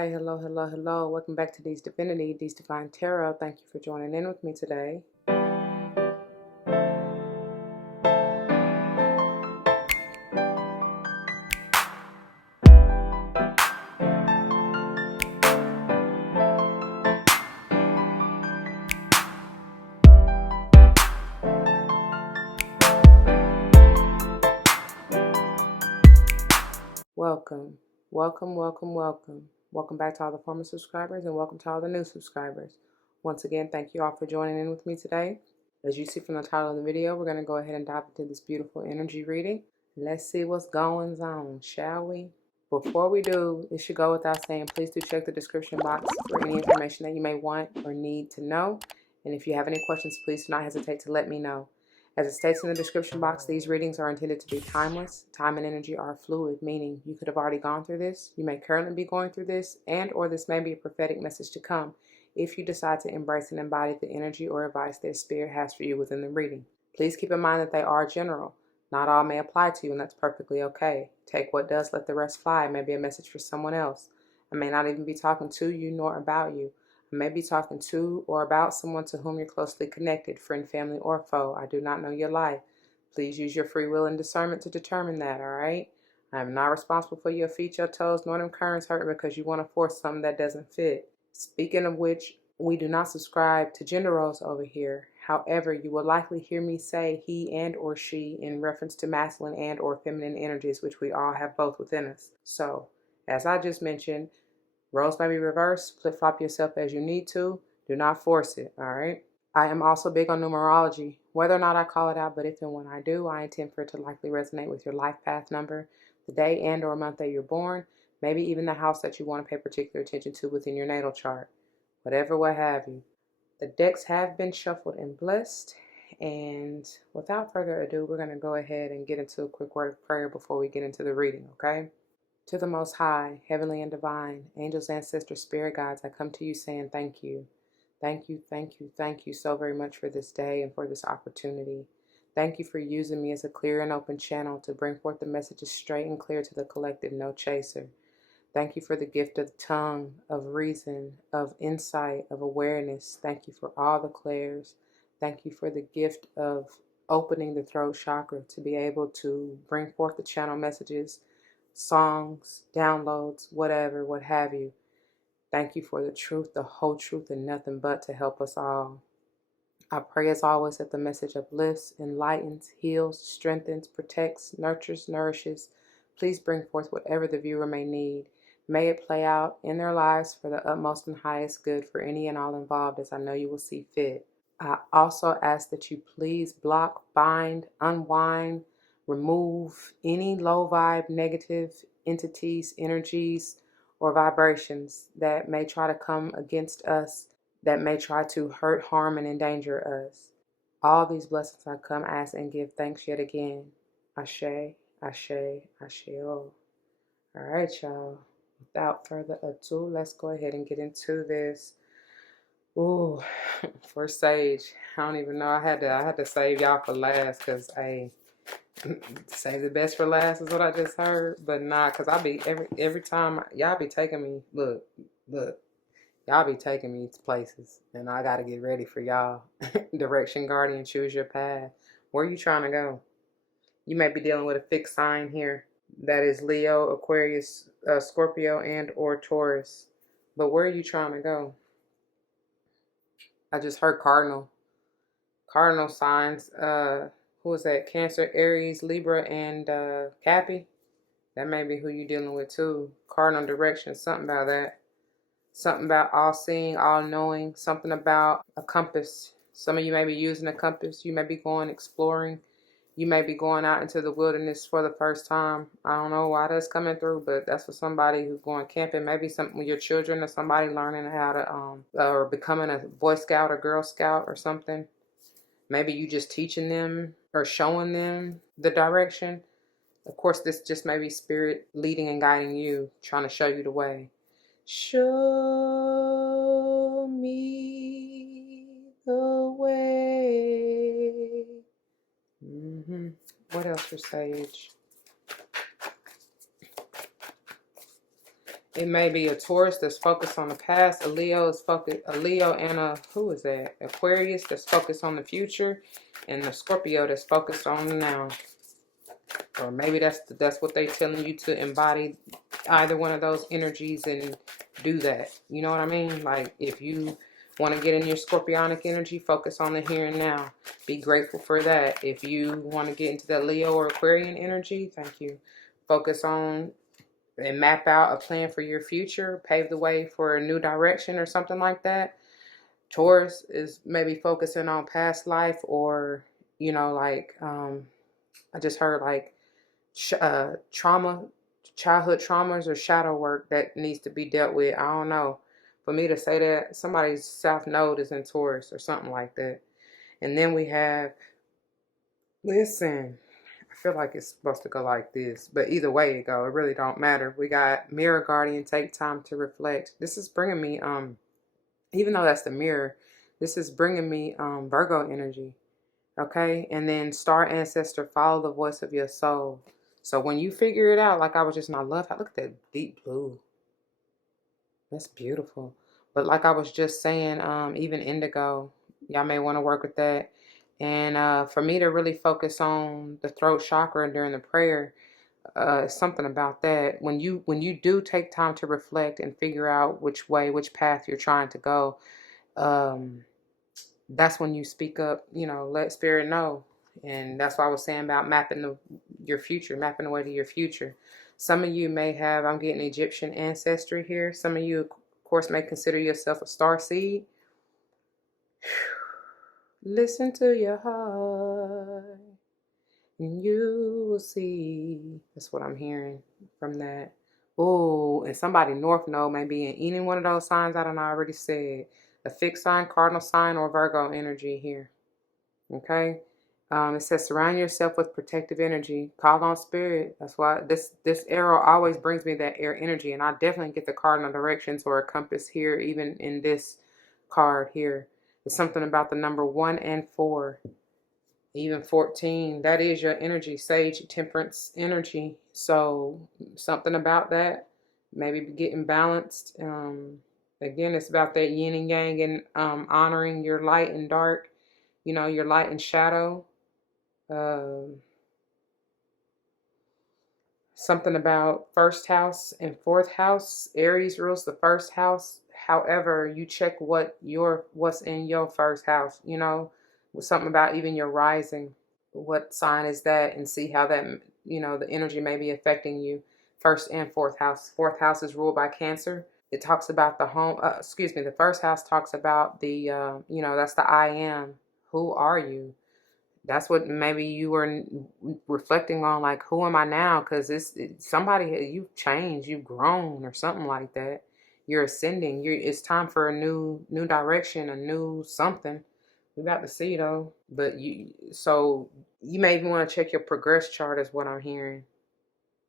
Hi, hello, hello, hello. Welcome back to These Divinity, These Divine Tarot. Thank you for joining in with me today. Welcome, welcome, welcome, welcome. Welcome back to all the former subscribers and welcome to all the new subscribers. Once again, thank you all for joining in with me today. As you see from the title of the video, we're going to go ahead and dive into this beautiful energy reading. Let's see what's going on, shall we? Before we do, it should go without saying, please do check the description box for any information that you may want or need to know. And if you have any questions, please do not hesitate to let me know. As it states in the description box, these readings are intended to be timeless. Time and energy are fluid, meaning you could have already gone through this, you may currently be going through this, and or this may be a prophetic message to come if you decide to embrace and embody the energy or advice that Spirit has for you within the reading. Please keep in mind that they are general. Not all may apply to you, and that's perfectly okay. Take what does, let the rest fly. It may be a message for someone else. I may not even be talking to you nor about you. I may be talking to or about someone to whom you're closely connected, friend, family, or foe. I do not know your life. Please use your free will and discernment to determine that, all right? I am not responsible for your feet, your toes, nor them currents hurting because you want to force something that doesn't fit. Speaking of which, we do not subscribe to gender roles over here. However, you will likely hear me say he and or she in reference to masculine and or feminine energies, which we all have both within us. So, as I just mentioned, roles may be reversed. Flip-flop yourself as you need to. Do not force it, all right? I am also big on numerology. Whether or not I call it out, but if and when I do, I intend for it to likely resonate with your life path number, the day and or month that you're born, maybe even the house that you want to pay particular attention to within your natal chart. Whatever, what have you. The decks have been shuffled and blessed. And without further ado, we're going to go ahead and get into a quick word of prayer before we get into the reading, okay? To the Most High, Heavenly and Divine, angels, ancestors, spirit guides, I come to you saying thank you. Thank you, thank you, thank you so very much for this day and for this opportunity. Thank you for using me as a clear and open channel to bring forth the messages straight and clear to the collective, no chaser. Thank you for the gift of the tongue, of reason, of insight, of awareness. Thank you for all the clairs. Thank you for the gift of opening the throat chakra to be able to bring forth the channel messages, songs, downloads, whatever, what have you. Thank you for the truth, the whole truth, and nothing but to help us all. I pray as always that the message uplifts, enlightens, heals, strengthens, protects, nurtures, nourishes. Please bring forth whatever the viewer may need. May it play out in their lives for the utmost and highest good for any and all involved, as I know you will see fit. I also ask that you please block, bind, unwind, remove any low vibe, negative entities, energies, or vibrations that may try to come against us, that may try to hurt, harm, and endanger us. All these blessings I come, ask, and give thanks yet again. Ashe, Ashe, Asheo. All right, y'all. Without further ado, let's go ahead and get into this. Ooh, for Sage, I don't even know. I had to save y'all for last because save the best for last is what I just heard. But nah, cause I be every time y'all be taking me. Look, y'all be taking me to places, and I gotta get ready for y'all. Direction Guardian, choose your path. Where you trying to go? You may be dealing with a fixed sign here. That is Leo, Aquarius, Scorpio, and or Taurus. But where are you trying to go? I just heard Cardinal. Cardinal signs. Who is that? Cancer, Aries, Libra, and Cappy. That may be who you're dealing with too. Cardinal direction. Something about that. Something about all seeing, all knowing. Something about a compass. Some of you may be using a compass. You may be going exploring. You may be going out into the wilderness for the first time. I don't know why that's coming through, but that's for somebody who's going camping. Maybe some with your children or somebody learning how to or becoming a Boy Scout or Girl Scout or something. Maybe you just teaching them or showing them the direction. Of course, this just may be Spirit leading and guiding you, trying to show you the way. Show me the way. What else for Sage? It may be a Taurus that's focused on the past. A Leo is focused. A Leo and a, who is that? Aquarius that's focused on the future, and a Scorpio that's focused on the now. Or maybe that's what they're telling you to embody, either one of those energies and do that. You know what I mean? Like if you want to get in your Scorpionic energy, focus on the here and now. Be grateful for that. If you want to get into that Leo or Aquarian energy, thank you. Focus on and map out a plan for your future, pave the way for a new direction or something like that. Taurus is maybe focusing on past life, or, you know, like, I just heard like trauma, childhood traumas or shadow work that needs to be dealt with. I don't know. For me to say that, somebody's South Node is in Taurus or something like that. And then we have, listen, I feel like it's supposed to go like this, but either way it go, it really don't matter. We got Mirror Guardian, take time to reflect. This is bringing me, even though that's the mirror, this is bringing me Virgo energy. Okay, and then Star Ancestor, follow the voice of your soul. So when you figure it out, like I was just, and I love how, look at that deep blue. That's beautiful. But like I was just saying, even indigo, y'all may want to work with that. And for me to really focus on the throat chakra during the prayer, something about that. When you do take time to reflect and figure out which path you're trying to go, that's when you speak up, you know, let spirit know. And that's why I was saying about mapping your future, mapping the way to your future. Some of you may have, I'm getting Egyptian ancestry here. Some of you, of course, may consider yourself a star seed. Listen to your heart and you will see. That's what I'm hearing from that. Oh, and somebody North Node may be in any one of those signs I done already said. A fixed sign, cardinal sign, or Virgo energy here. Okay? It says surround yourself with protective energy. Call on spirit. That's why this arrow always brings me that air energy. And I definitely get the cardinal directions or a compass here, even in this card here. It's something about the number 1 and 4. Even 14. That is your energy. Sage, temperance energy. So something about that. Maybe getting balanced. Again, it's about that yin and yang and honoring your light and dark. You know, your light and shadow. Something about first house and fourth house. Aries rules the first house. However, you check what's in your first house. You know, something about even your rising. What sign is that? And see how that, you know, the energy may be affecting you. First and fourth house. Fourth house is ruled by Cancer. It talks about the home. The first house talks about the, you know, that's the I am. Who are you? That's what maybe you were reflecting on, like, who am I now? Because it's somebody, you've changed, you've grown or something like that. You're ascending. It's time for a new direction, a new something. We got to see though. But so you may even want to check your progress chart is what I'm hearing.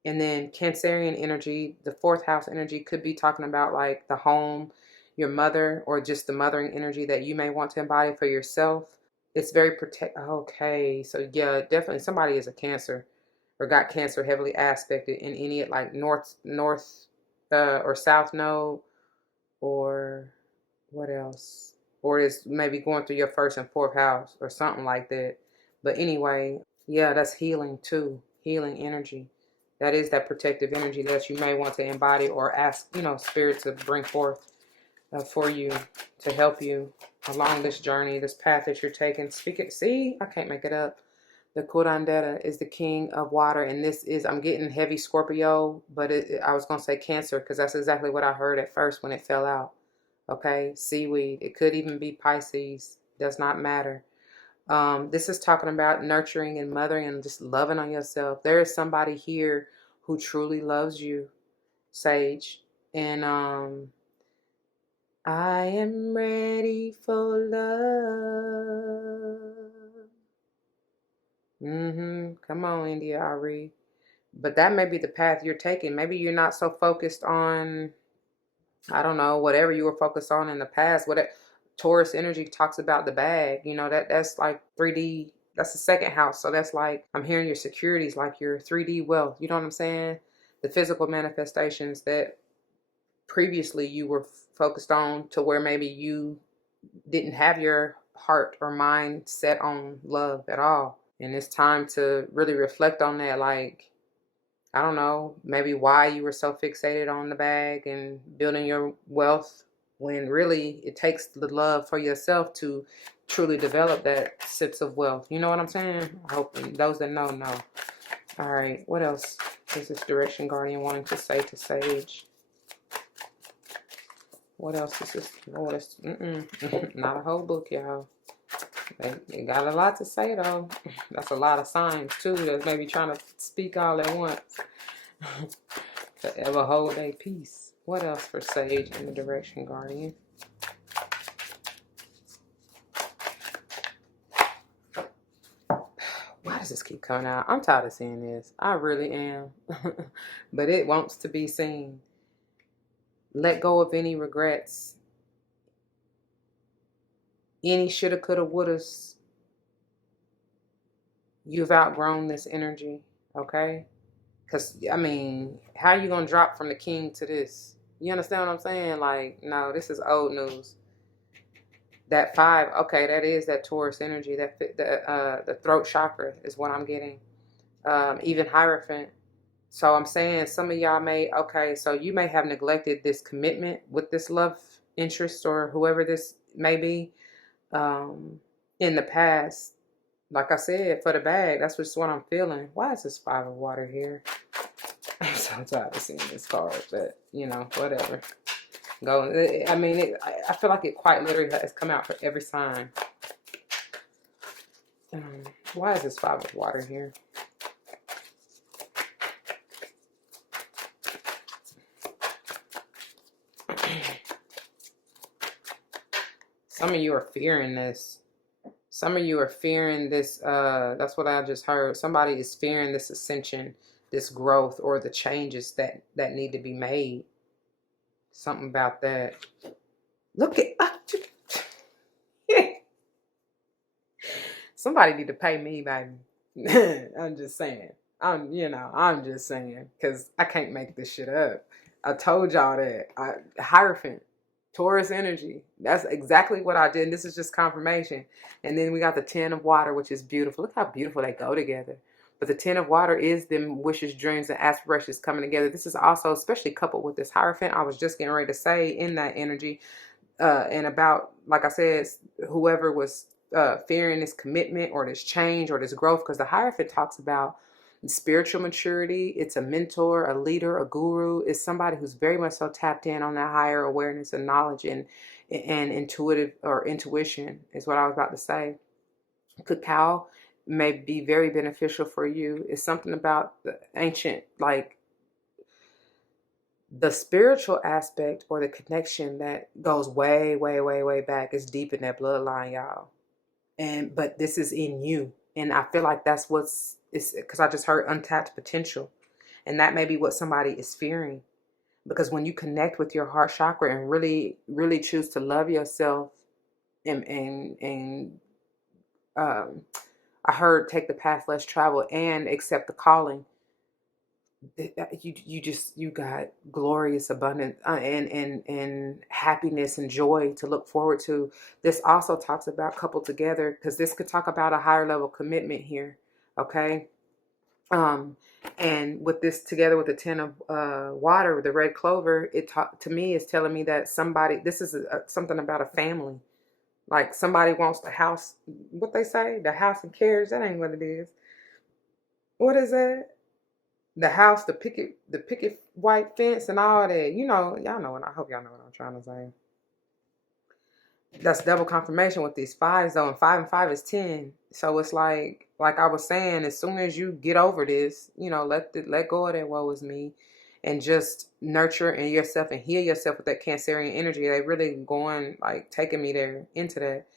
And then Cancerian energy, the fourth house energy could be talking about like the home, your mother, or just the mothering energy that you may want to embody for yourself. It's very okay, so yeah, definitely somebody is a Cancer or got Cancer heavily aspected in any like north or south node, or what else, or it's maybe going through your first and fourth house or something like that. But anyway, yeah, that's healing too, healing energy. That is that protective energy that you may want to embody or ask, you know, spirit to bring forth for you, to help you along this journey, this path that you're taking. Speak it. See, I can't make it up. The Kurandera is the king of water, and this is, I'm getting heavy Scorpio, but I was going to say Cancer because that's exactly what I heard at first when it fell out. Okay, seaweed. It could even be Pisces. Does not matter. This is talking about nurturing and mothering and just loving on yourself. There is somebody here who truly loves you, Sage. And I am ready for love. Come on, India Ari. But that may be the path you're taking. Maybe you're not so focused on, I don't know, whatever you were focused on in the past. Whatever. Taurus energy talks about the bag. You know, that's like 3D. That's the second house. So that's like, I'm hearing your securities, like your 3D wealth. You know what I'm saying? The physical manifestations that previously you were focused on, to where maybe you didn't have your heart or mind set on love at all. And it's time to really reflect on that. Like, I don't know, maybe why you were so fixated on the bag and building your wealth, when really it takes the love for yourself to truly develop that sense of wealth. You know what I'm saying? I hope those that know. All right, what else is this direction guardian wanting to say to Sage? What else is this? Oh, it's, not a whole book, y'all. They got a lot to say, though. That's a lot of signs, too, that's maybe trying to speak all at once. To ever hold a peace. What else for Sage in the direction guardian? Why does this keep coming out? I'm tired of seeing this. I really am. But it wants to be seen. Let go of any regrets. Any shoulda, coulda, wouldas. You've outgrown this energy, okay? Because, I mean, how are you going to drop from the king to this? You understand what I'm saying? Like, no, this is old news. That 5, okay, that is that Taurus energy. That the throat chakra is what I'm getting. Even Hierophant. So I'm saying some of y'all may, okay, so you may have neglected this commitment with this love interest or whoever this may be in the past. Like I said, for the bag, that's just what I'm feeling. Why is this 5 of water here? I'm so tired of seeing this card, but, you know, whatever. Go. I mean, I feel like it quite literally has come out for every sign. Why is this 5 of water here? Some of you are fearing this. Some of you are fearing this. That's what I just heard. Somebody is fearing this ascension, this growth, or the changes that need to be made. Something about that. Look at... Somebody need to pay me, baby. I'm just saying. I'm just saying. Because I can't make this shit up. I told y'all that. Hierophant. Taurus energy. That's exactly what I did. And this is just confirmation. And then we got the 10 of water, which is beautiful. Look how beautiful they go together. But the 10 of water is them wishes, dreams, and aspirations coming together. This is also especially coupled with this Hierophant. I was just getting ready to say in that energy. And about, like I said, whoever was fearing this commitment or this change or this growth, because the Hierophant talks about spiritual maturity. It's a mentor, a leader, a guru. It's somebody who's very much so tapped in on that higher awareness and knowledge and intuitive or intuition is what I was about to say. Cacao may be very beneficial for you. It's something about the ancient, like the spiritual aspect or the connection that goes way, way, way, way back. It's deep in that bloodline, y'all. But this is in you. And I feel like that's what's, it's because I just heard untapped potential. And that may be what somebody is fearing. Because when you connect with your heart chakra and really, really choose to love yourself and I heard take the path less traveled and accept the calling. You got glorious abundance and happiness and joy to look forward to. This also talks about coupled together, because this could talk about a higher level commitment here. Okay. And with this together with the 10 of water, the red clover, to me is telling me that this is something about a family. Like somebody wants the house, what they say, the house and carriage. That ain't what it is. What is that? The house, the picket white fence and all that. You know, y'all know what I hope y'all know what I'm trying to say. That's double confirmation with these 5s though, and 5 and 5 is 10. So it's like I was saying, as soon as you get over this, you know, let go of that woe is me, and just nurture in yourself and heal yourself with that Cancerian energy. They really going, like, taking me there into that.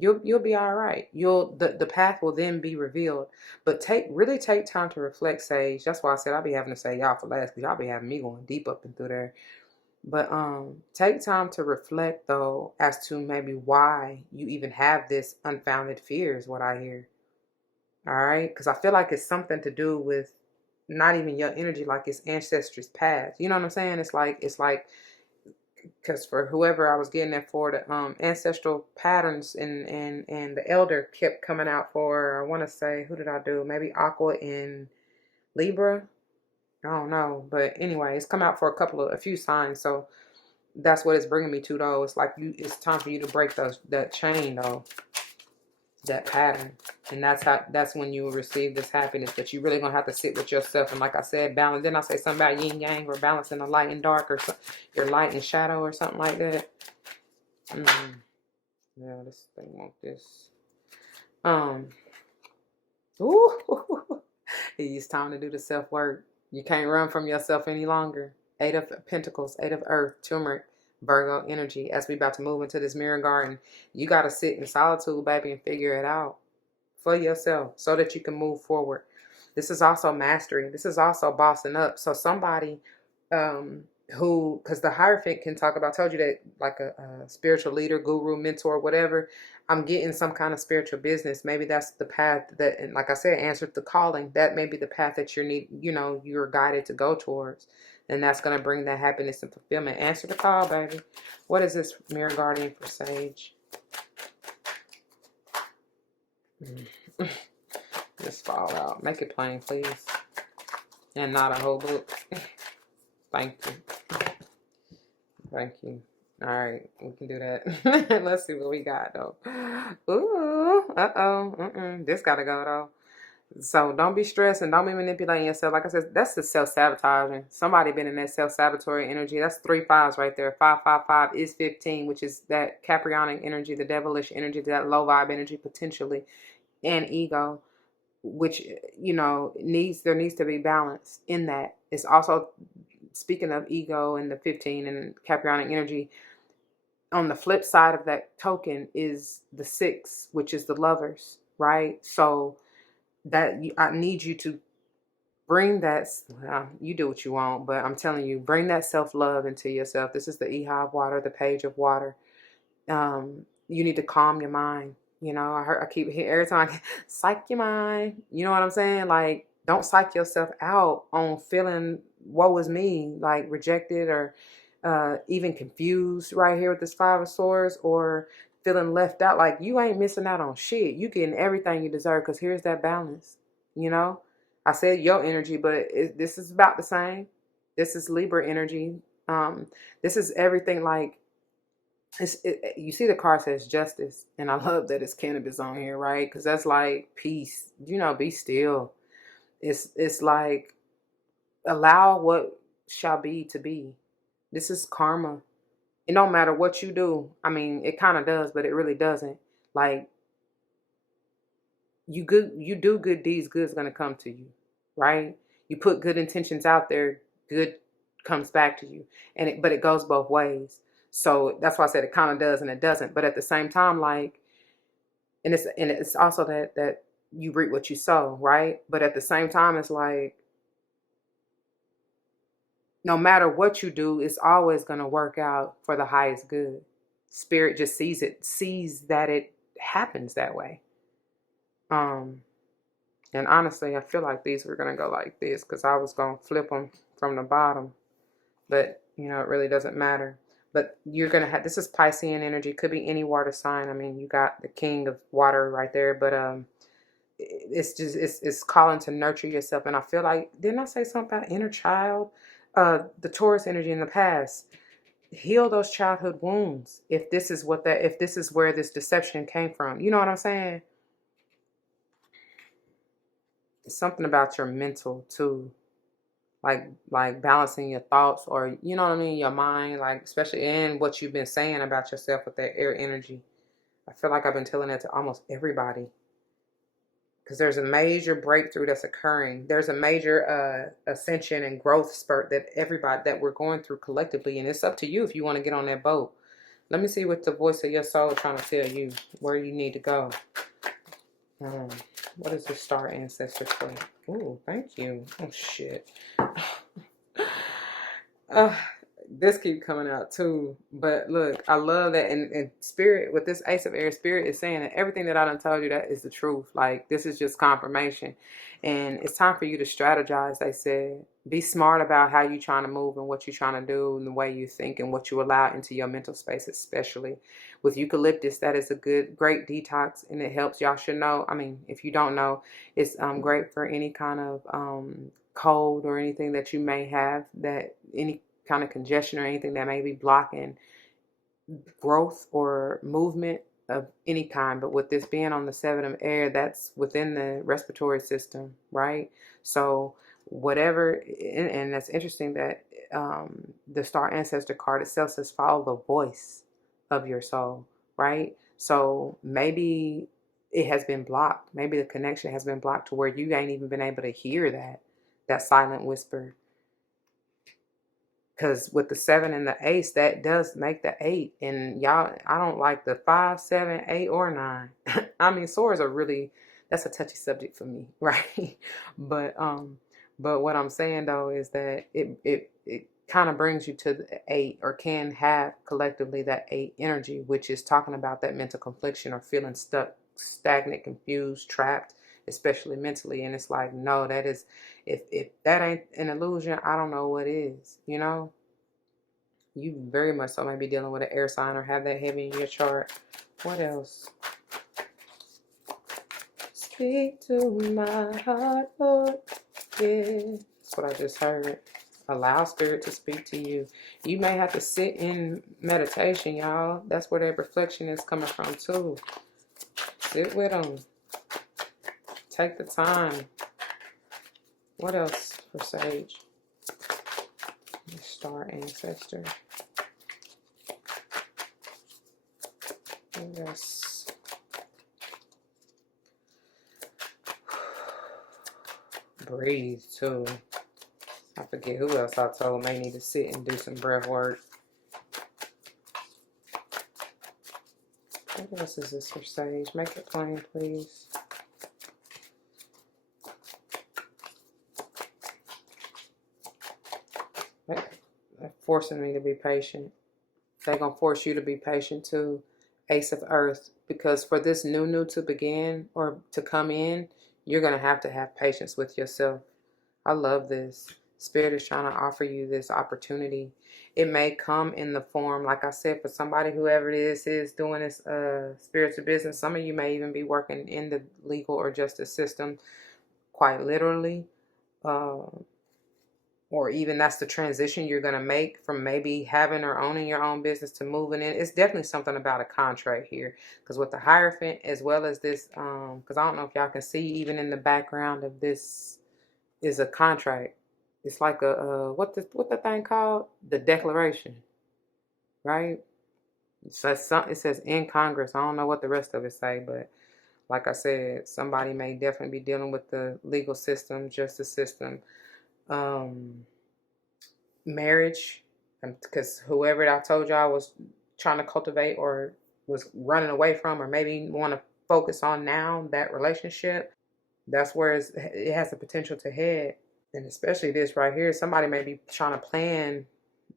You'll be all right. The path will then be revealed. But really take time to reflect, Sage. That's why I said I'll be having to say y'all for last, because y'all be having me going deep up and through there. But take time to reflect though as to maybe why you even have this unfounded fear is what I hear. All right, because I feel like it's something to do with not even your energy, like it's ancestors past. You know what I'm saying? It's like because for whoever I was getting that for, the ancestral patterns and the elder kept coming out for, I want to say, who did I do? Maybe Aqua and Libra. I don't know, but anyway, it's come out for a few signs. So that's what it's bringing me to, though. It's like it's time for you to break that chain, though, that pattern, and that's when you will receive this happiness. But you really gonna have to sit with yourself, and like I said, balance. Didn't I say something about yin yang, or balancing the light and dark, or your light and shadow, or something like that? Yeah, this thing want this. Ooh, it's time to do the self work. You can't run from yourself any longer. 8 of Pentacles, 8 of Earth, turmeric, Virgo energy. As we about to move into this mirror garden, you got to sit in solitude, baby, and figure it out for yourself so that you can move forward. This is also mastery. This is also bossing up. So somebody who, because the Hierophant can talk about, I told you that, like a spiritual leader, guru, mentor, whatever. I'm getting some kind of spiritual business. Maybe that's the path that, and like I said, answered the calling. That may be the path that you're guided to go towards. And that's going to bring that happiness and fulfillment. Answer the call, baby. What is this mirror guardian for Sage? Just fall out. Make it plain, please. And not a whole book. Thank you. Thank you. All right, we can do that. Let's see what we got, though. Ooh, uh-oh. This got to go, though. So don't be stressed and don't be manipulating yourself. Like I said, that's the self-sabotaging. Somebody been in that self-sabotatory energy. That's 3 5s right there. 5, 5, 5 is 15, which is that Caprionic energy, the devilish energy, that low vibe energy potentially, and ego, which, there needs to be balance in that. It's also, speaking of ego and the 15 and Caprionic energy, on the flip side of that token is the 6, which is the lovers, right? So I need you to bring that, you do what you want, but I'm telling you, bring that self-love into yourself. This is the Ehab water, the page of water. You need to calm your mind. I keep hearing every time, psych your mind. You know what I'm saying? Like, don't psych yourself out on feeling, woe is me, like rejected or even confused right here with this 5 of Swords, or feeling left out. Like, you ain't missing out on shit. You getting everything you deserve, because here's that balance. I said your energy, but this is about the same. This is Libra energy. This is everything. Like, you see the card says justice, and I love that it's cannabis on here, right? Because that's like peace. Be still. It's like, allow what shall be to be. This is karma. It don't matter what you do. I mean, it kind of does, but it really doesn't. Like, you do good deeds, good's gonna come to you, right? You put good intentions out there, good comes back to you, but it goes both ways. So that's why I said it kind of does and it doesn't. But at the same time, like, and it's also that you reap what you sow, right? But at the same time, it's like, no matter what you do, it's always going to work out for the highest good. Spirit just sees that it happens that way. And honestly, I feel like these were going to go like this, because I was going to flip them from the bottom. But, it really doesn't matter. But you're going to have, this is Piscean energy. Could be any water sign. I mean, you got the king of water right there. But it's calling to nurture yourself. And I feel like, didn't I say something about inner child? The Taurus energy in the past. Heal those childhood wounds. If this is where this deception came from. You know what I'm saying? It's something about your mental too. Like balancing your thoughts, or you know what I mean, your mind, like, especially in what you've been saying about yourself with that air energy. I feel like I've been telling that to almost everybody. Because there's a major breakthrough that's occurring. There's a major ascension and growth spurt that we're going through collectively. And it's up to you if you want to get on that boat. Let me see what the voice of your soul is trying to tell you, where you need to go. What is the star ancestor for? Ooh, thank you. Oh, shit. this keep coming out too. But look, I love that. And spirit, with this Ace of Air, spirit is saying that everything that I done told you, that is the truth. Like, this is just confirmation. And it's time for you to strategize, they said. Be smart about how you're trying to move and what you're trying to do and the way you think and what you allow into your mental space, especially. With eucalyptus, that is a great detox, and it helps. Y'all should know. I mean, if you don't know, it's great for any kind of cold or anything that you may have, that any kind of congestion or anything that may be blocking growth or movement of any kind. But with this being on the 7 of air, that's within the respiratory system, right? So whatever, and that's interesting that the star ancestor card itself says follow the voice of your soul, right? So maybe it has been blocked. Maybe the connection has been blocked to where you ain't even been able to hear that silent whisper. Because with the 7 and the ace, that does make the 8. And y'all, I don't like the 5, 7, 8, or 9. I mean, swords are really, that's a touchy subject for me, right? But what I'm saying though is that it kind of brings you to the 8, or can have collectively that 8 energy, which is talking about that mental confliction or feeling stuck, stagnant, confused, trapped, especially mentally. And it's like, no, that is, if that ain't an illusion, I don't know what is. You know, you very much so may be dealing with an air sign or have that heavy in your chart. What else? Speak to my heart, Lord. Yeah, that's what I just heard. Allow spirit to speak to you. You may have to sit in meditation, y'all. That's where that reflection is coming from too. Sit with them. Take the time. What else for Sage? Star ancestor. What else? Breathe too. I forget who else I told may need to sit and do some breath work. What else is this for Sage? Make it plain, please. They're forcing me to be patient. They're going to force you to be patient too. Ace of Earth. Because for this new to begin or to come in, you're going to have patience with yourself. I love this. Spirit is trying to offer you this opportunity. It may come in the form, like I said, for somebody, whoever it is doing this spiritual business. Some of you may even be working in the legal or justice system, quite literally. Or even that's the transition you're going to make from maybe having or owning your own business to moving in. It's definitely something about a contract here. Because with the Hierophant, as well as this, because I don't know if y'all can see, even in the background of this is a contract. It's like a what the thing called? The Declaration, right? It says in Congress. I don't know what the rest of it say, but like I said, somebody may definitely be dealing with the legal system, justice system, marriage, because whoever I told y'all was trying to cultivate or was running away from, or maybe want to focus on now, that relationship, that's where it has the potential to head. And especially this right here, somebody may be trying to plan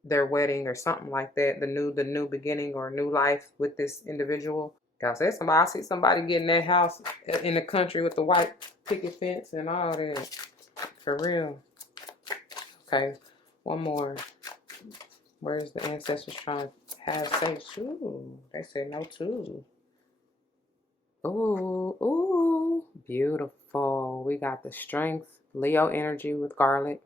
their wedding or something like that, the new beginning or new life with this individual. I see somebody getting that house in the country with the white picket fence and all that. For real. Okay, one more. Where's the ancestors trying to have sex? Ooh, they say no too. Ooh, beautiful. We got the strength, Leo energy with garlic,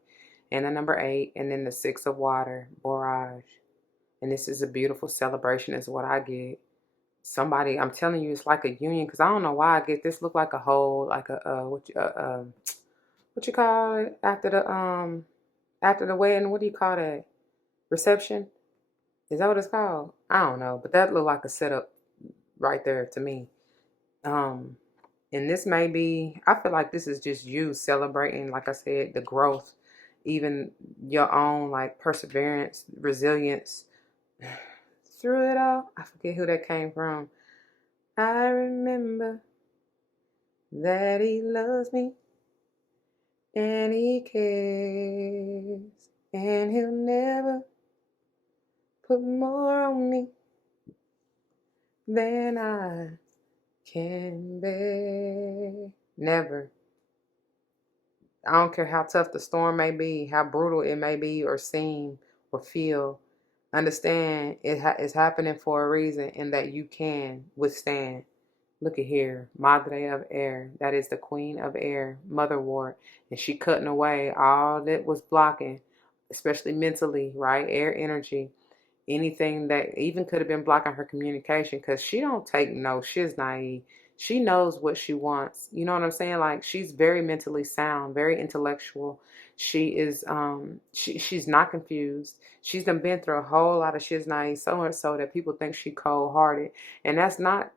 and the number 8, and then the 6 of water, borage. And this is a beautiful celebration is what I get. Somebody, I'm telling you, it's like a union, because I don't know why I get this. Look like a whole, like a what you call it after the wedding? What do you call that? Reception? Is that what it's called? I don't know, but that looked like a setup right there to me. And this may be, I feel like this is just you celebrating, like I said, the growth, even your own like perseverance, resilience through it all. I forget who that came from. I remember that he loves me and he cares and he'll never put more on me than I can bear. Never. I don't care how tough the storm may be, how brutal it may be or seem or feel. Understand it's happening for a reason and that you can withstand. Look at here, Madre of Air. That is the Queen of Air, Motherwort. And she cutting away all that was blocking, especially mentally, right? Air energy. Anything that even could have been blocking her communication, because she don't take no. She's naive. She knows what she wants. You know what I'm saying? Like, she's very mentally sound, very intellectual. She is she's not confused. She's done been through a whole lot of shit's naive, so much so that people think she cold hearted. And that's not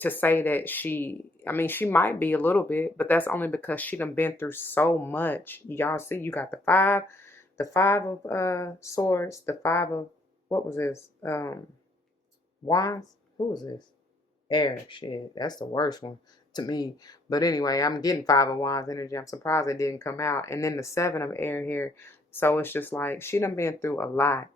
to say that I mean, she might be a little bit, but that's only because she done been through so much. Y'all see, you got the five of swords, the five of, what was this? Wands? Who was this? Air. Shit, that's the worst one to me. But anyway, I'm getting five of wands energy. I'm surprised it didn't come out. And then the seven of air here. So it's just like, she done been through a lot.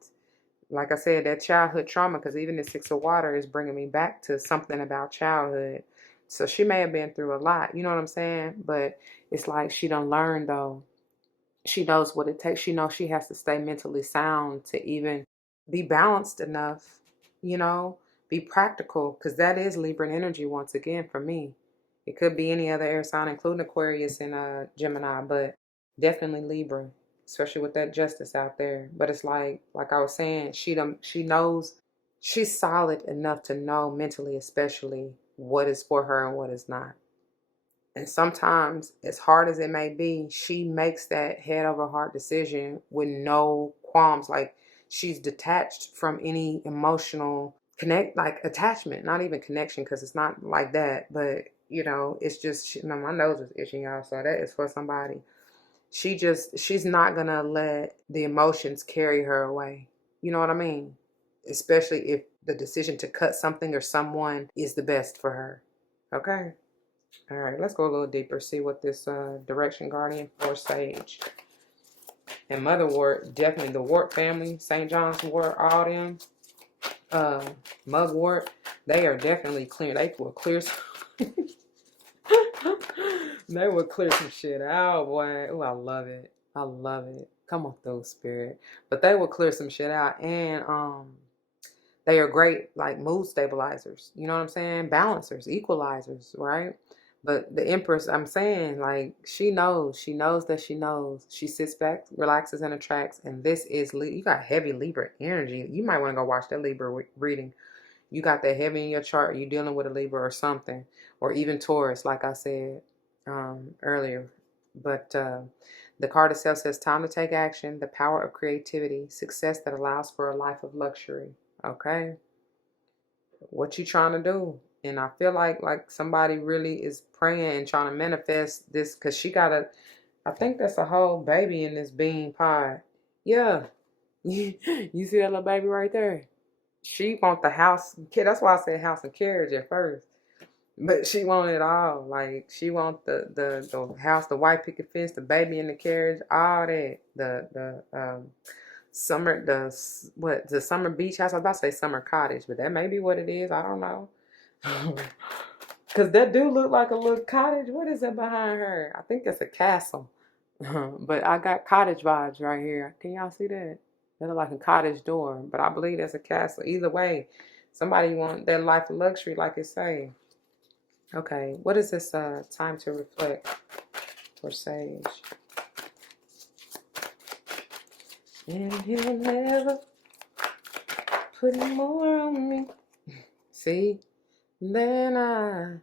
Like I said, that childhood trauma, because even the six of water is bringing me back to something about childhood. So she may have been through a lot, you know what I'm saying? But it's like she done learned, though. She knows what it takes. She knows she has to stay mentally sound to even be balanced enough, you know, be practical, because that is Libran energy once again for me. It could be any other air sign, including Aquarius and Gemini, but definitely Libra, especially with that justice out there. But it's like I was saying, she knows, she's solid enough to know mentally, especially, what is for her and what is not. And sometimes, as hard as it may be, she makes that head over heart decision with no qualms. Like, she's detached from any emotional like attachment, not even connection, because it's not like that. But, you know, it's just, my nose is itching, y'all. So that is for somebody. She's not going to let the emotions carry her away. You know what I mean? Especially if the decision to cut something or someone is the best for her. Okay? All right, let's go a little deeper, see what this direction guardian for Sage. And Motherwort, definitely the Wart family, St. John's Wort, all them, Mugwort, they are definitely clear. They will clear some they will clear some shit out, boy. Oh, I love it. I love it. Come on through, spirit. But they will clear some shit out. And they are great, like, mood stabilizers. You know what I'm saying? Balancers, equalizers, right? But the Empress, I'm saying, like, she knows that she knows. She sits back, relaxes, and attracts. And this is, you got heavy Libra energy. You might want to go watch that Libra reading. You got that heavy in your chart. You're dealing with a Libra or something. Or even Taurus, like I said earlier. But the card itself says, time to take action, the power of creativity, success that allows for a life of luxury. Okay? What you trying to do? And I feel like somebody really is praying and trying to manifest this, because she got I think that's a whole baby in this bean pie. Yeah. You see that little baby right there? She want the house. That's why I said house and carriage at first. But she want it all. Like, she want the house, the white picket fence, the baby in the carriage, all that. The summer beach house. I was about to say summer cottage, but that may be what it is. I don't know. Because that do look like a little cottage. What is that behind her? I think that's a castle. But I got cottage vibes right here. Can y'all see that? That look like a cottage door. But I believe that's a castle. Either way, somebody want their life of luxury, like it say. Okay, what is this time to reflect for Sage? And he'll never put more on me. See? Then I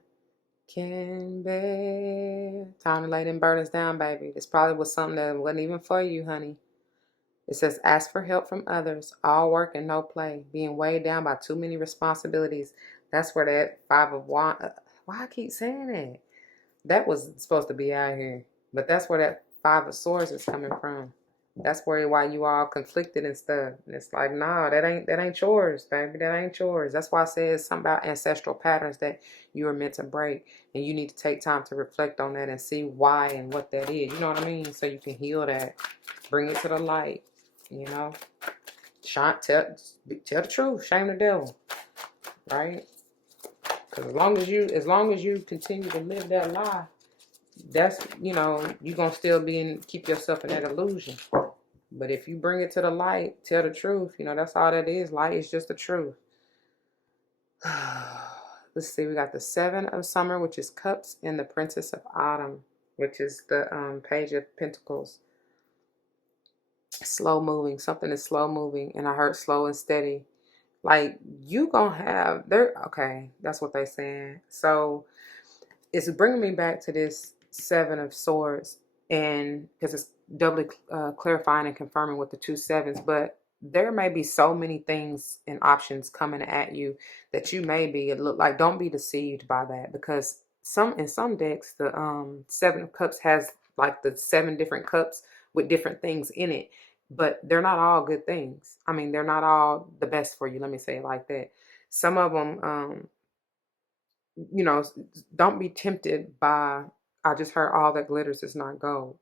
can bear. Time to lay them burdens down, baby. This probably was something that wasn't even for you, honey. It says, ask for help from others. All work and no play. Being weighed down by too many responsibilities. That's where that five of wands. Why I keep saying that? That was supposed to be out here. But that's where that five of swords is coming from. That's why you all conflicted and stuff. And it's like, nah, that ain't yours, baby. That ain't yours. That's why I said something about ancestral patterns that you were meant to break. And you need to take time to reflect on that and see why and what that is. You know what I mean? So you can heal that. Bring it to the light, you know? tell the truth. Shame the devil, right? Because as long as you continue to live that lie, that's, you know, you're gonna still keep yourself in that illusion. But if you bring it to the light, tell the truth, you know, that's all that is. Light is just the truth. Let's see, we got the Seven of Summer, which is Cups, and the Princess of Autumn, which is the Page of Pentacles. Slow moving. Something is slow moving, and I heard slow and steady. Like, you gonna have there. Okay, that's what they saying. So it's bringing me back to this Seven of Swords, and because it's doubly clarifying and confirming with the two sevens. But there may be so many things and options coming at you that you may be, it look like, don't be deceived by that, because in some decks the Seven of Cups has like the 7 different cups with different things in it, but they're not all good things. I mean, they're not all the best for you, let me say it like that. Some of them, you know, don't be tempted by, I just heard all that glitters is not gold.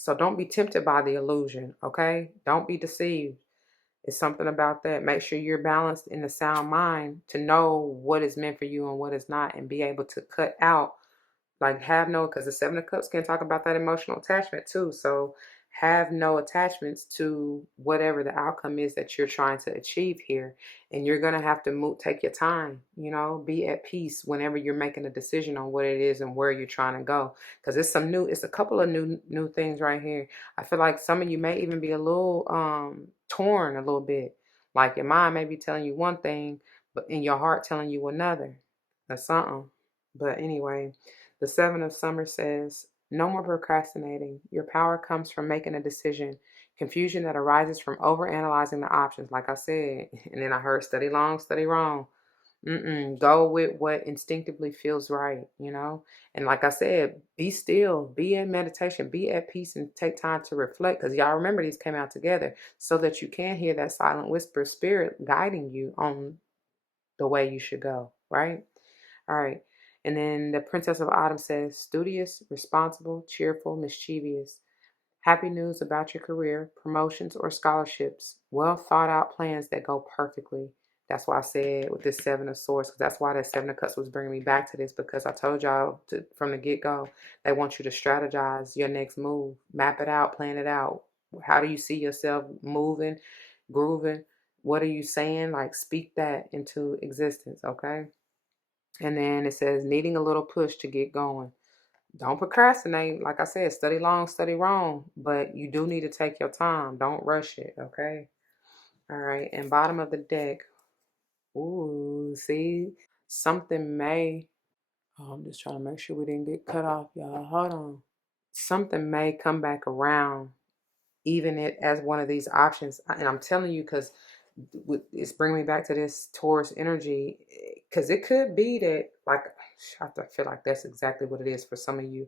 So don't be tempted by the illusion, okay? Don't be deceived. It's something about that. Make sure you're balanced in a sound mind to know what is meant for you and what is not, and be able to cut out, like, have no, because the Seven of Cups can talk about that emotional attachment too. So have no attachments to whatever the outcome is that you're trying to achieve here. And you're going to have to take your time, you know, be at peace whenever you're making a decision on what it is and where you're trying to go. Because it's a couple of new things right here. I feel like some of you may even be a little torn a little bit. Like, your mind may be telling you one thing, but in your heart telling you another. That's something. But anyway, the Seven of Summer says, no more procrastinating. Your power comes from making a decision. Confusion that arises from overanalyzing the options, like I said. And then I heard study long, study wrong. Go with what instinctively feels right, you know? And like I said, be still, be in meditation, be at peace, and take time to reflect. Because y'all remember, these came out together so that you can hear that silent whisper spirit guiding you on the way you should go, right? All right. And then the Princess of Autumn says, studious, responsible, cheerful, mischievous. Happy news about your career, promotions, or scholarships. Well thought out plans that go perfectly. That's why I said with this Seven of Swords, because that's why that Seven of Cups was bringing me back to this, because I told y'all from the get-go, they want you to strategize your next move. Map it out, plan it out. How do you see yourself moving, grooving? What are you saying? Like, speak that into existence, okay? And then it says, needing a little push to get going. Don't procrastinate. Like I said, study long, study wrong. But you do need to take your time. Don't rush it, okay? All right. And bottom of the deck. Ooh, see? Something may. Oh, I'm just trying to make sure we didn't get cut off, y'all. Hold on. Something may come back around, even it as one of these options. And I'm telling you, because it's bringing me back to this Taurus energy, because it could be that, like, I feel like that's exactly what it is for some of you.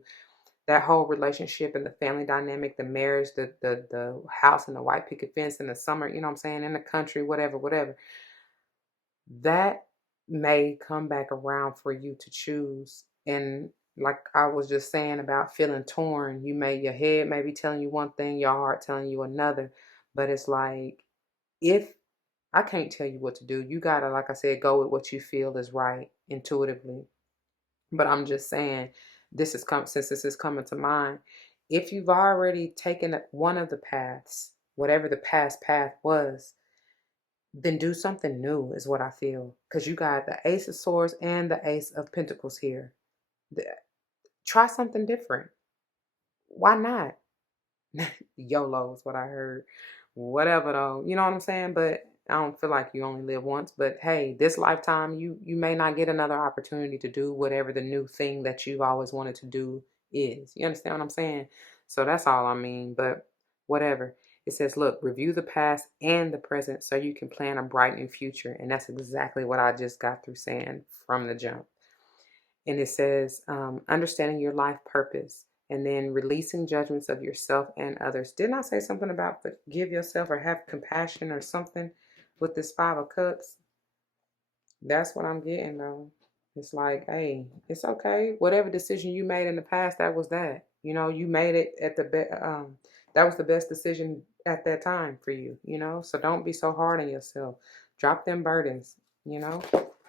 That whole relationship and the family dynamic, the marriage, the house and the white picket fence in the summer, you know what I'm saying, in the country, whatever, that may come back around for you to choose. And like I was just saying about feeling torn, your head may be telling you one thing, your heart telling you another. But it's like, if I can't tell you what to do, you gotta, like I said, go with what you feel is right intuitively. But I'm just saying, since this is coming to mind, if you've already taken one of the paths, whatever the past path was, then do something new, is what I feel. Because you got the Ace of Swords and the Ace of Pentacles here. Try something different. Why not? YOLO is what I heard. Whatever though, you know what I'm saying? But I don't feel like you only live once. But hey, this lifetime, you may not get another opportunity to do whatever the new thing that you've always wanted to do is. You understand what I'm saying? So that's all I mean. But whatever. It says, look, review the past and the present so you can plan a bright new future. And that's exactly what I just got through saying from the jump. And it says, understanding your life purpose, and then releasing judgments of yourself and others. Didn't I say something about forgive yourself or have compassion or something with this Five of Cups? That's what I'm getting though. It's like, hey, it's okay. Whatever decision you made in the past, that was that. You know, you made it at that was the best decision at that time for you, you know? So don't be so hard on yourself. Drop them burdens, you know?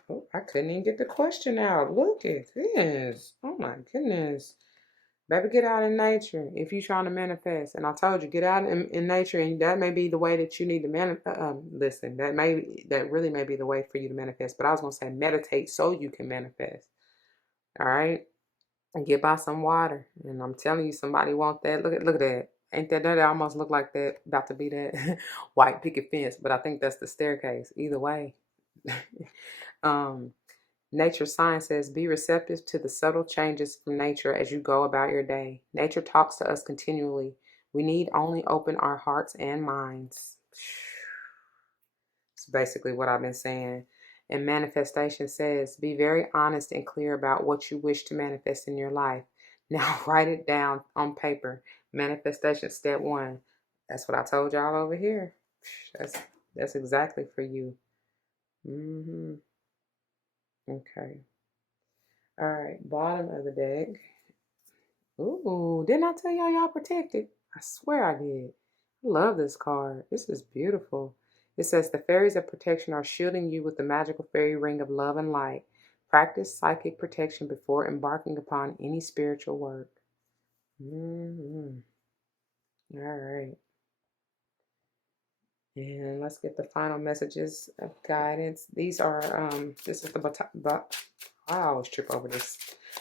Oh, I couldn't even get the question out. Look at this. Oh my goodness. Baby, get out in nature if you're trying to manifest. And I told you, get out in nature, and that may be the way that you need to listen, that really may be the way for you to manifest. But I was gonna say meditate so you can manifest. All right, and get by some water. And I'm telling you, somebody want that. Look at that. Ain't that almost look like that about to be that white picket fence? But I think that's the staircase. Either way. um Nature science says be receptive to the subtle changes from nature as you go about your day. Nature talks to us continually. We need only open our hearts and minds. It's basically what I've been saying. And manifestation says be very honest and clear about what you wish to manifest in your life. Now write it down on paper. Manifestation step 1. That's what I told y'all over here. That's exactly for you. Okay. All right, bottom of the deck. Ooh, didn't I tell y'all protected? I swear I did. I love this card. This is beautiful. It says the fairies of protection are shielding you with the magical fairy ring of love and light. Practice psychic protection before embarking upon any spiritual work. All right. And let's get the final messages of guidance. These are, this is I always trip over this.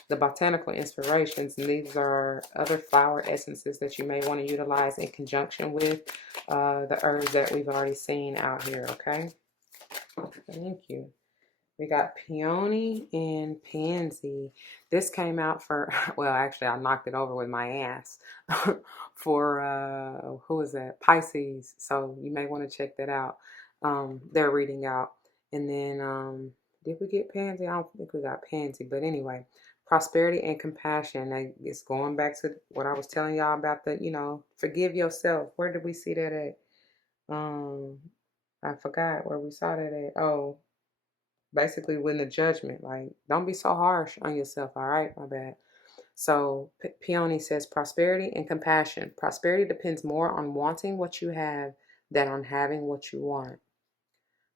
The Botanical Inspirations, and these are other flower essences that you may want to utilize in conjunction with the herbs that we've already seen out here, okay? Thank you. We got peony and pansy. This came out for, well, actually, I knocked it over with my ass for, who is that? Pisces. So you may want to check that out. They're reading out. And then, did we get pansy? I don't think we got pansy. But anyway, prosperity and compassion. It's going back to what I was telling y'all about the, forgive yourself. Where did we see that at? I forgot where we saw that at. Oh, basically when the judgment, like, don't be so harsh on yourself. All right, my bad. So Peony says prosperity and compassion. Prosperity depends more on wanting what you have than on having what you want.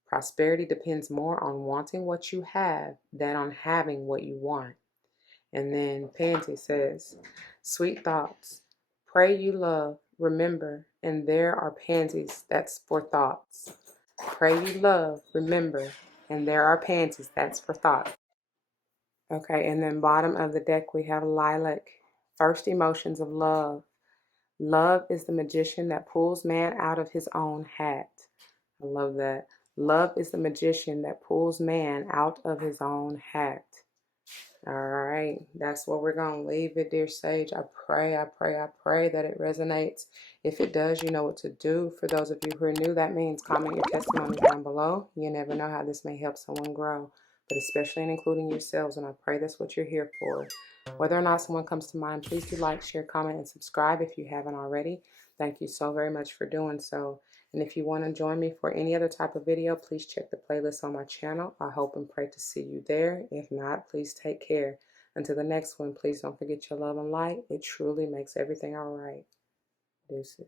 Prosperity depends more on wanting what you have than on having what you want. And then Pansy says, sweet thoughts, pray you love, remember, and there are pansies, that's for thoughts. Pray you love, remember, and there are pansies, that's for thoughts. Okay, and then bottom of the deck we have lilac. First emotions of love. Love is the magician that pulls man out of his own hat. I love that. Love is the magician that pulls man out of his own hat. All right, that's what we're going to leave it, dear Sage. I pray that it resonates. If it does, you know what to do. For those of you who are new, that means comment your testimony down below. You never know how this may help someone grow, but especially in including yourselves, and I pray that's what you're here for. Whether or not someone comes to mind, please do like, share, comment, and subscribe if you haven't already. Thank you so very much for doing so. And if you want to join me for any other type of video, please check the playlist on my channel. I hope and pray to see you there. If not, please take care. Until the next one, please don't forget your love and light. It truly makes everything all right. Deuces.